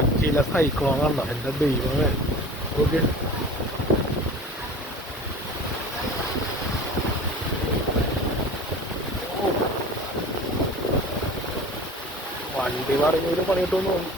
കൊച്ചിയിലെ സൈക്ലോൺ കണ്ടോ എൻ്റെ ദൈവമേ. ഓക്കെ, വണ്ടി പറഞ്ഞൊരു പണിയിട്ടൊന്നും തോന്നുന്നു.